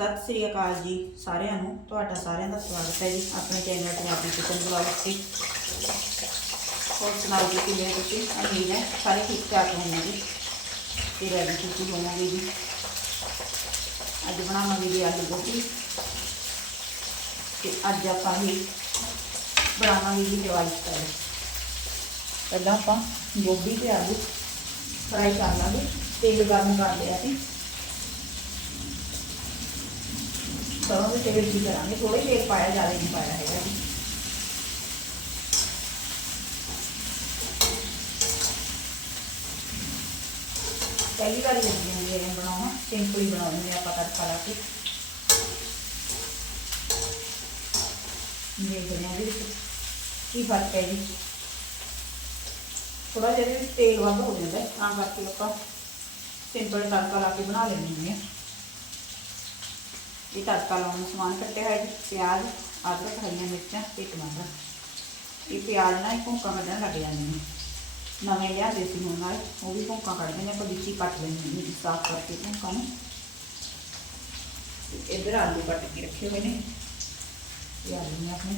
ਸਤਿ ਸ੍ਰੀ ਅਕਾਲ ਜੀ ਸਾਰਿਆਂ ਨੂੰ। ਤੁਹਾਡਾ ਸਾਰਿਆਂ ਦਾ ਸਵਾਗਤ ਹੈ ਜੀ ਆਪਣੇ ਚੈਨਲ ਪੰਜਾਬੀ ਕਿਚਨ ਬਲੌਗ ਤੇ। ਹੋਰ ਸੁਣਾਓ ਜੀ, ਕਿਵੇਂ ਹੋ ਤੁਸੀਂ? ਉਮੀਦ ਹੈ, ਸਾਰੇ ਠੀਕ ਠਾਕ ਹੋਣਗੇ ਤੇ ਰੈਡੀ ਤੁਸੀਂ ਹੋਵੋਗੇ ਜੀ। ਅੱਜ ਬਣਾਵਾਂਗੇ ਜੀ ਆਲੂ ਗੋਭੀ। ਤੇ ਅੱਜ ਆਪਾਂ ਹੀ ਬਣਾਵਾਂਗੇ ਜੀ ਦਿਵਾਲੀ ਸਟਾਈਲ ਪਹਿਲਾਂ ਆਪਾਂ ਗੋਭੀ ਤੇ ਆਲੂ ਫਰਾਈ ਕਰ ਲਾਂਗੇ। ਤੇਲ ਗਰਮ ਕਰ ਲਿਆ ਸੀ। ਸਰੋਂ ਦੇ ਤੇਲ ਵਿੱਚ ਹੀ ਕਰਾਂਗੇ ਥੋੜੇ ਤੇਲ ਪਾਇਆ ਜ਼ਿਆਦਾ ਨਹੀਂ ਪਾਇਆ ਹੈਗਾ ਜੀ ਪਹਿਲੀ ਵਾਰੀ ਲੱਗੀ ਹੁੰਦੀ ਹੈ ਇਹ ਬਣਾਉਣਾ ਸਿੰਪਲ ਹੀ ਬਣਾਉਂਦੇ ਆਪਾਂ ਤੜਕਾ ਲਾ ਕੇ ਦੇਖਦੇ ਹਾਂ ਇਹਦੇ ਵਿੱਚ ਕੀ ਫਰਕ ਹੈ ਜੀ ਥੋੜਾ ਜਿਹਾ ਇਹਦੇ ਵਿੱਚ ਤੇਲ ਵੱਧ ਹੋ ਜਾਂਦਾ ਹੈ, ਤਾਂ ਕਰਕੇ ਆਪਾਂ ਸਿੰਪਲ ਤੜਕਾ ਲਾ ਕੇ ਬਣਾ ਲੈਂਦੇ ਹਾਂ ये तड़का लाने समान कट्टे है, प्याज, अदरक हरिया मिर्चा, एक टमाटर ये प्याज ना भुंका कढ़न लग जाने नवे लिया देसी लून आए वो भी भुंका कट देने पर बिची कट लेंगे साफ़ करके भुंका तो इधर आलू कट के रखे हुए ने आलू ने अपने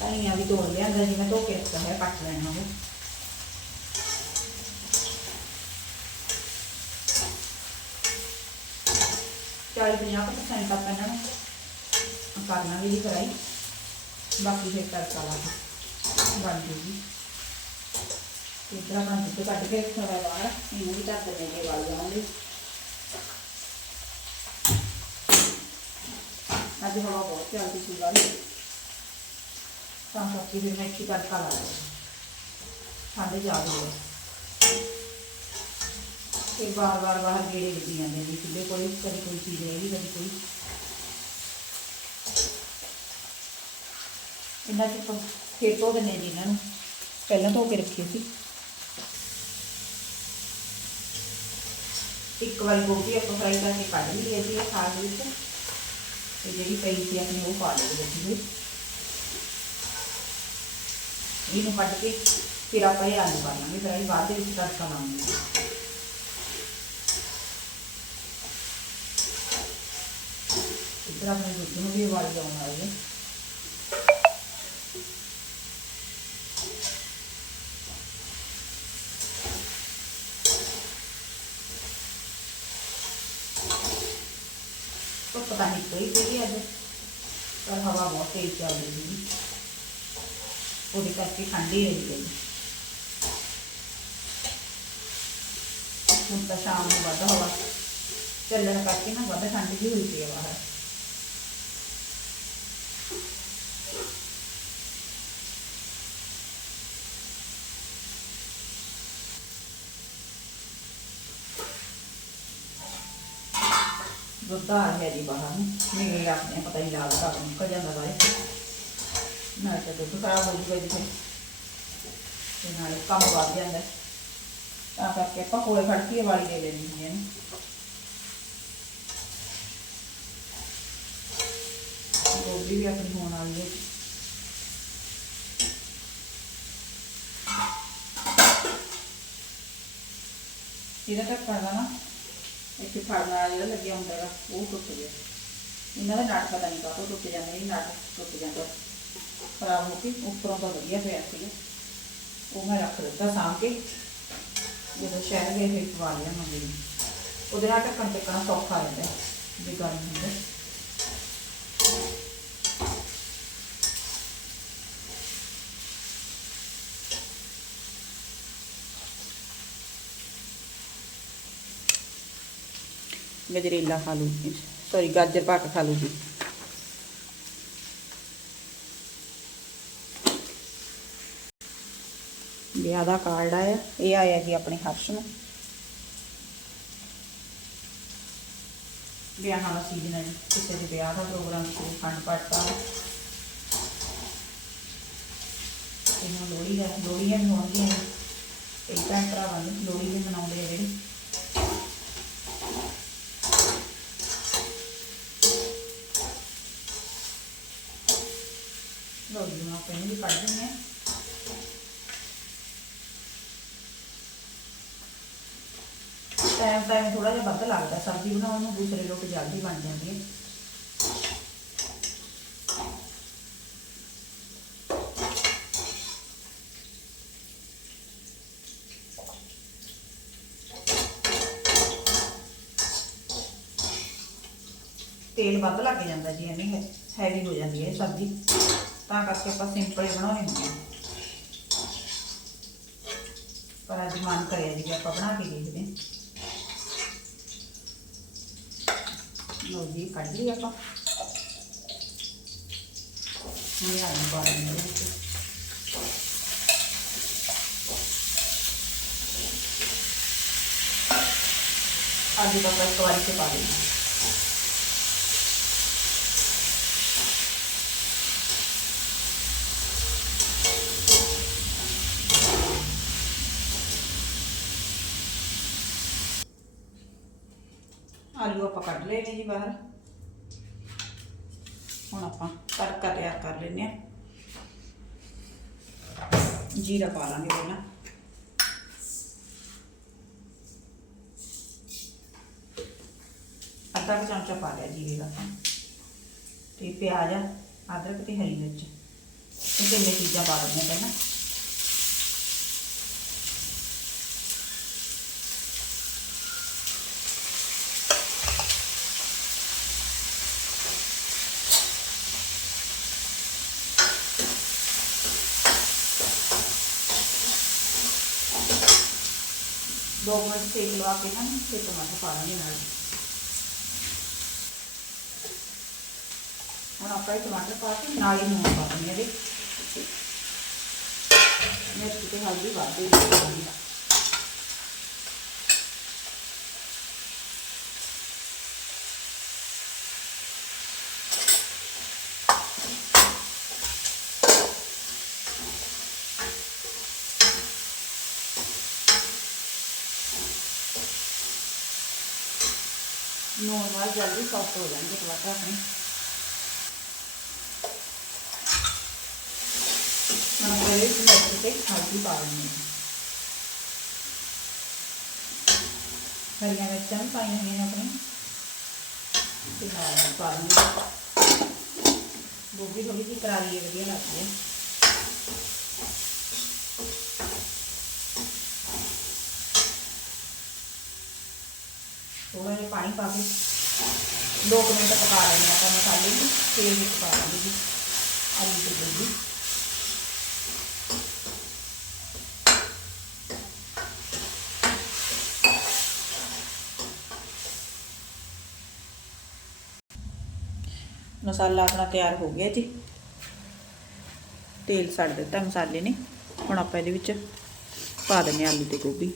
धनिया भी तोड़ लिया, धनिया धो के रखा है कट लेना वो चाली पाँह परसेंट आप करना भी ही बाकी फिर करता ला बन जूगी इधर बन जुटे कट के थोड़ा बार इन भी ढक देंगे बल जाऊँगे अभी हवा बहुत चलती सी गल सब्ज़ी फिर मैं इसी तड़का ला ठंड ज़्यादा ਫਿਰ ਬਾਰ ਬਾਰ ਬਾਹਰ ਗੇੜੇ ਲੱਗੀ ਜਾਂਦੇ ਨੇ ਚੁੱਲ੍ਹੇ ਕੋਈ ਕਦੀ ਕੋਈ ਚੀਜ਼ ਰਹੇਗੀ ਕਦੀ ਕੋਈ ਇਹਨਾਂ ਚ ਆਪਾਂ ਫੇਰ ਧੋ ਦਿੰਦੇ ਜੀ ਇਹਨਾਂ ਨੂੰ ਪਹਿਲਾਂ ਧੋ ਕੇ ਰੱਖੇ ਸੀ ਇੱਕ ਵਾਰੀ ਗੋਭੀ ਆਪਾਂ ਫਰਾਈ ਕਰਕੇ ਕੱਢ ਲਈ ਹੈ ਜੀ ਇਹ ਸਾਗ ਵਿੱਚ ਤੇ ਜਿਹੜੀ ਪਈ ਸੀ ਆਪਣੀ ਉਹ ਪਾ ਲਈ ਵਿੱਚ ਵਿੱਚ ਇਹਨੂੰ ਕੱਢ ਕੇ ਫਿਰ ਆਪਾਂ ਇਹ ਆਲੂ ਪਾ ਲਾਂਗੇ ਫਰਾਈ ਬਾਅਦ ਦੇ ਵਿੱਚ ਤੜਕਾ ਲਾਵਾਂਗੇ ਇੱਧਰ ਆਪਣੇ ਦੁੱਧ ਨੂੰ ਵੀ ਉਬਾਲ ਜਾਉਣ ਵਾਲੀ ਹੈ तो पता नहीं कोई तेरी आज पर हवा बहुत तेज चल रही थी ਉਹਦੇ ਕਰਕੇ ਠੰਡੀ ਰਹੀ ਗਈ ਹੁਣ ਤਾਂ ਸ਼ਾਮ ਨੂੰ ਵੱਧ ਹਵਾ ਚੱਲਣ ਕਰਕੇ ਨਾ ਵੱਧ ਠੰਡ ਜਿਹੀ ਹੋਈ ਪਈ ਹੈ ਬਾਹਰ ਦੁੱਧ ਆ ਗਿਆ ਜੀ ਬਾਹਰ ਨੂੰ ਮੇਰੇ ਰੱਖਦੇ ਆ, ਪਤਾ ਨਹੀਂ ਲੱਗਦਾ ਕਦੋਂ ਨਿਕਲ ਜਾਂਦਾ ਬਾਹਰ ਨਾ ਤਾਂ ਦੁੱਧ ਖਰਾਬ ਹੋ ਜੂਗਾ ਜੀ ਫਿਰ ਤੇ ਨਾਲੇ ਕੰਮ ਵੱਧ ਜਾਂਦਾ ਹੈ। ਤਾਂ ਕਰਕੇ ਆਪਾਂ ਕੋਲੇ ਫੜ ਕੇ ਵਾਲੀ ਦੇ ਲੈਣੀ ਹੁੰਦੀ ਹੈ ਗੋਭੀ ਵੀ ਆਪਣੀ ਹੋਣ ਵਾਲੀ ਹੈ ਇਹਦਾ ਢੱਕਣ ਦਾ ਨਾ ਇੱਥੇ ਫੜਨ ਵਾਲਾ ਜਿਹੜਾ ਲੱਗਿਆ ਹੁੰਦਾ ਹੈਗਾ ਉਹ ਟੁੱਟ ਗਿਆ। ਇਹਨਾਂ ਦਾ ਨਾਟ ਪਤਾ ਨਹੀਂ ਕਾਹਤੋਂ ਟੁੱਟ ਜਾਂਦੇ, ਇਹ ਨਾਟ ਟੁੱਟ ਜਾਂਦਾ। ਖਰਾਬ ਹੋ ਕੇ ਉੱਪਰੋਂ ਤਾਂ ਵਧੀਆ ਪਿਆ ਸੀਗਾ। ਉਹ ਮੈਂ ਰੱਖ ਦਿੱਤਾ ਸਾਂਭ ਕੇ। ਜਦੋਂ ਸ਼ਹਿਰ ਗਏ, ਫਿਰ ਪਵਾ ਲਿਆ ਮੰਮੀ ਉਹਦੇ ਨਾਲ ਢੱਕਣ ਟੱਕਣਾ ਸੌਖਾ ਹੋ ਜਾਂਦਾ ਜੇ ਗਰਮ ਹੁੰਦਾ। ਗਜਰੇਲਾ ਖਾ ਲੂ ਸੌਰੀ ਗਾਜਰ ਪਾ ਕੇ ਖਾ ਲੂ ਵਿਆਹ ਦਾ ਕਾਰਡ ਆਇਆ, ਇਹ ਆਇਆ ਜੀ ਆਪਣੇ ਹਰਸ਼ ਨੂੰ। ਵਿਆਹਾਂ ਦਾ ਸੀਜ਼ਨ ਹੈ ਕਿਸੇ ਦੇ ਵਿਆਹ ਦਾ ਪ੍ਰੋਗਰਾਮ ਕੋਈ ਖੰਡ ਪਾਠ ਇਹਨਾਂ ਲੋਹੜੀ ਦਾ ਲੋਹੜੀਆਂ ਵੀ ਹੋਣਗੀਆਂ। ਕਈ ਭੈਣ ਭਰਾਵਾਂ ਨੂੰ ਲੋਹੜੀ ਵੀ ਮਨਾਉਂਦੇ ਆ ਜਿਹੜੇ। ਲੋਹੜੀ ਨੂੰ ਆਪਾਂ ਇਹਨੂੰ ਵੀ ਕੱਢ ਦਿੰਦੇ ਹਾਂ ਟਾਈਮ ਟਾਈਮ ਥੋੜਾ ਜਿਹਾ ਵੱਧ ਲੱਗਦਾ ਸਬਜ਼ੀ ਬਣਾਉਣ ਨੂੰ ਦੂਸਰੇ ਲੋਟ ਜਲਦੀ ਬਣ ਜਾਂਦੀ ਹੈ ਤੇਲ ਵੱਧ ਲੱਗ ਜਾਂਦਾ ਜੀ ਐਵੇਂ ਹੈਵੀ ਹੋ ਜਾਂਦੀ ਹੈ ਇਹ ਸਬਜ਼ੀ ਤਾਂ ਕਰਕੇ ਆਪਾਂ ਸਿੰਪਲ ਹੀ ਬਣਾਉਣੀ ਹੁੰਦੀ ਹੈ। ਪਰ ਅੱਜ ਮਨ ਕਰਿਆ ਜੀ ਆਪਾਂ ਬਣਾ ਕੇ ਦੇਖਦੇ ਹਾਂ। ਜੀ, ਕੱਢ ਲਈ ਆਪਾਂ। ਇਹ ਆਲੂ ਪਾ ਦਿੰਦੇ ਹਾਂ ਆਲੂ ਦਾ ਆਪਾਂ ਇੱਕ ਵਾਰੀ ਪਾ ਦੇਣਾ। ਆਲੂ ਆਪਾਂ ਕੱਢ ਲਏ ਨੇ ਜੀ ਬਾਹਰ। ਹੁਣ ਆਪਾਂ ਤੜਕਾ ਤਿਆਰ ਕਰ ਲੈਨੇ ਆ ਜੀਰਾ ਪਾ ਲਾਂਗੇ ਪਹਿਲਾਂ। ਅੱਧਾ ਕੁ ਚਮਚਾ ਪਾ ਲਿਆ ਜੀਰੇ ਦਾ ਤੇ ਪਿਆਜ਼, ਅਦਰਕ ਤੇ ਹਰੀ ਮਿਰਚ। ਇਹ ਤਿੰਨੇ ਚੀਜ਼ਾਂ ਪਾ ਦਿੰਦੇ ਪਹਿਲਾਂ। ਦੋ ਮਿੰਟ ਸੇਕ ਲਵਾ ਕੇ ਨਾ ਫਿਰ ਟਮਾਟਰ ਪਾ ਲਾਂਗੇ ਨਾਲ। ਹੁਣ ਆਪਾਂ ਇਹ ਟਮਾਟਰ ਪਾ ਕੇ ਨਾਲ ਹੀ ਨੂਣ ਪਾ ਦਿੰਦੇ ਇਹਦੇ। ਮਿਰਚ ਤੇ ਹਲਦੀ ਵਾਧੂ ਹੀ नून और जल्दी सॉफ्ट हो जाएँगे थोड़ा सा अपने हल्दी पा लेंगे हरिया मिर्चा भी पाई हुई हैं अपने। पा लेंगे गोभी थोड़ी जी करारी बढ़िया लगती है। ਥੋੜੀ ਥੋੜਾ ਜਿਹਾ ਪਾਣੀ ਪਾ ਕੇ ਦੋ ਕੁ ਮਿੰਟ ਪਕਾ ਲੈਣੇ ਆਪਾਂ ਮਸਾਲੇ ਨੂੰ ਫਿਰ ਵਿੱਚ ਪਾ ਲਾਂਗੇ ਜੀ ਆਲੂ ਤੇ ਗੋਭੀ ਮਸਾਲਾ ਆਪਣਾ ਤਿਆਰ ਹੋ ਗਿਆ ਜੀ। ਤੇਲ ਛੱਡ ਦਿੱਤਾ ਮਸਾਲੇ ਨੇ। ਹੁਣ ਆਪਾਂ ਇਹਦੇ ਵਿੱਚ ਪਾ ਦਿੰਦੇ ਹਾਂ ਆਲੂ ਤੇ ਗੋਭੀ।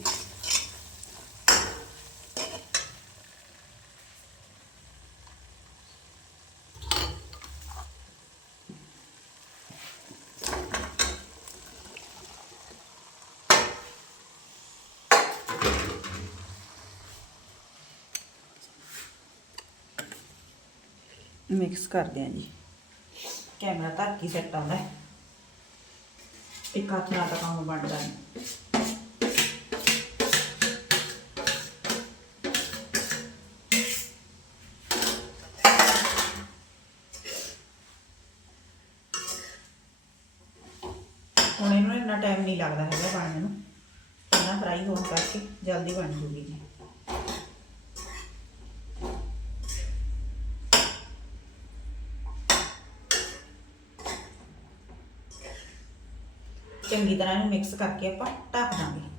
ਮਿਕਸ ਕਰਦੇ ਹਾਂ ਜੀ ਕੈਮਰਾ ਤੱਕ ਹੀ ਸੈੱਟ ਆਉਂਦਾ ਹੈ ਇੱਕ ਹੱਥ ਨਾਲ ਤਾਂ ਕੰਮ ਬਣਦਾ ਨਹੀਂ ਹੁਣ ਇਹਨੂੰ ਇੰਨਾ ਟਾਈਮ ਨਹੀਂ ਲੱਗਦਾ ਹੈਗਾ ਬਣਨ ਨੂੰ ਪਹਿਲਾਂ ਫਰਾਈ ਹੋਣ ਕਰਕੇ ਜਲਦੀ ਬਣ ਜੂਗੀ ਚੰਗੀ ਤਰ੍ਹਾਂ ਇਹਨੂੰ ਮਿਕਸ ਕਰਕੇ ਆਪਾਂ ਢੱਕ ਦਾਂਗੇ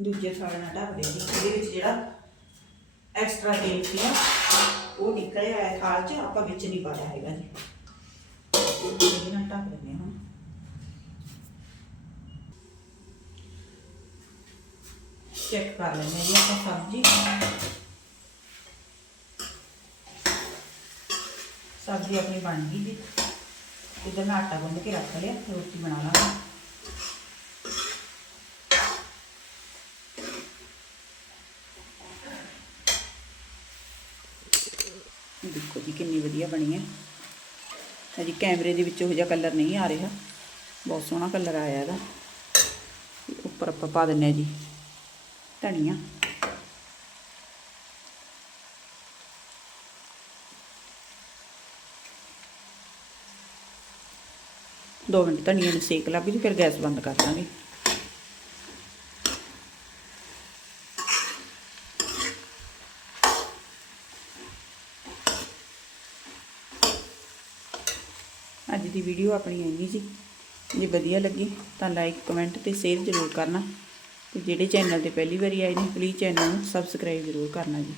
ਦੂਜੇ ਥਾਲ ਨਾਲ ਢੱਕ ਦੇ ਜੀ ਇਹਦੇ ਵਿੱਚ ਜਿਹੜਾ ਐਕਸਟਰਾ ਤੇਲ ਸੀ ਨਾ ਉਹ ਨਿਕਲਿਆ ਹੈ ਥਾਲ 'ਚ ਆਪਾਂ ਵਿੱਚ ਨਹੀਂ ਪਾਇਆ ਹੈਗਾ ਜੀ ਇਹਦੇ ਨਾਲ ਢੱਕ ਦਿੰਦੇ ਹਾਂ ਚੈੱਕ ਕਰ ਲੈਂਦੇ ਹਾਂ ਜੀ ਆਪਾਂ ਸਬਜ਼ੀ ਸਬਜ਼ੀ ਆਪਣੀ ਬਣ ਗਈ ਜੀ ਇਧਰ ਮੈਂ ਆਟਾ ਗੁੰਨ ਕੇ ਰੱਖ ਲਿਆ ਰੋਟੀ ਬਣਾ ਲਾਂਗੇ ਦੇਖੋ ਜੀ, ਕਿੰਨੀ ਵਧੀਆ ਬਣੀ ਹੈ। ਅਜੀ ਕੈਮਰੇ ਦੇ ਵਿੱਚ ਉਹ ਜਿਹਾ ਕਲਰ ਨਹੀਂ ਆ ਰਿਹਾ। ਬਹੁਤ ਸੋਹਣਾ ਕਲਰ ਆਇਆ ਇਹਦਾ। ਉੱਪਰ ਆਪਾਂ ਪਾ ਦਿੰਨੇ ਆ ਜੀ। ਧਨੀਆ। ਦੋ ਮਿੰਟ ਧਨੀਆ ਨੂੰ ਸੇਕ ਲੱਗ ਜੀ ਫਿਰ ਗੈਸ ਬੰਦ ਕਰ ਦਾਂਗੇ। ਅੱਜ ਦੀ ਵੀਡੀਓ ਆਪਣੀ ਇੰਨੀ ਜੀ ਜੇ ਵਧੀਆ ਲੱਗੀ ਤਾਂ ਲਾਈਕ ਕਮੈਂਟ ਤੇ ਸ਼ੇਅਰ ਜ਼ਰੂਰ ਕਰਨਾ। ਤੇ ਜਿਹੜੇ ਚੈਨਲ ਤੇ ਪਹਿਲੀ ਵਾਰੀ ਆਏ ਨੇ ਪਲੀਜ਼ ਚੈਨਲ ਨੂੰ ਸਬਸਕ੍ਰਾਈਬ ਜ਼ਰੂਰ ਕਰਨਾ ਜੀ।